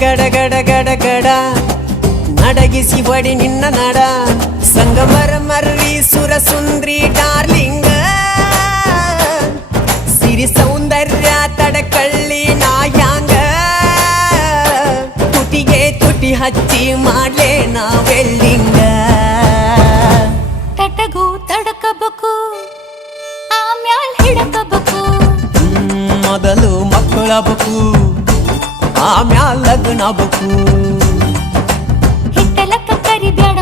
ಗಡ ಗಡ ಗಡ ಗಡ ನಡಗಿಸಿ ಒಡಿ ನಿನ್ನ ನಡ ಸಂಗಮರ ಮರ್ರಿ ಸುರ ಸುಂದ್ರಿ ಡಾರ್ಲಿಂಗ ಸಿರಿ ಸೌಂದರ್ಯ ತಡಕಳ್ಳಿ ನಾಯಾಂಗ ತುಟಿಗೆ ತುಟಿ ಹಚ್ಚಿ ಮಾಡ್ಲೇ ನಾವೆಲ್ಲಿಂಗ ತಟಗೂ ತಡಕಬೇಕು ಆಮ್ಯಾಲ್ ಹಿಡಕಬೇಕು ಮೊದಲು ಮಕ್ಕಳಬೇಕು ಆಮ್ಯಾಲ ಲಗ್ನಬೇಕು ಹಿಟ್ಟಲಕ್ಕ ಕರಿಬ್ಯಾಡ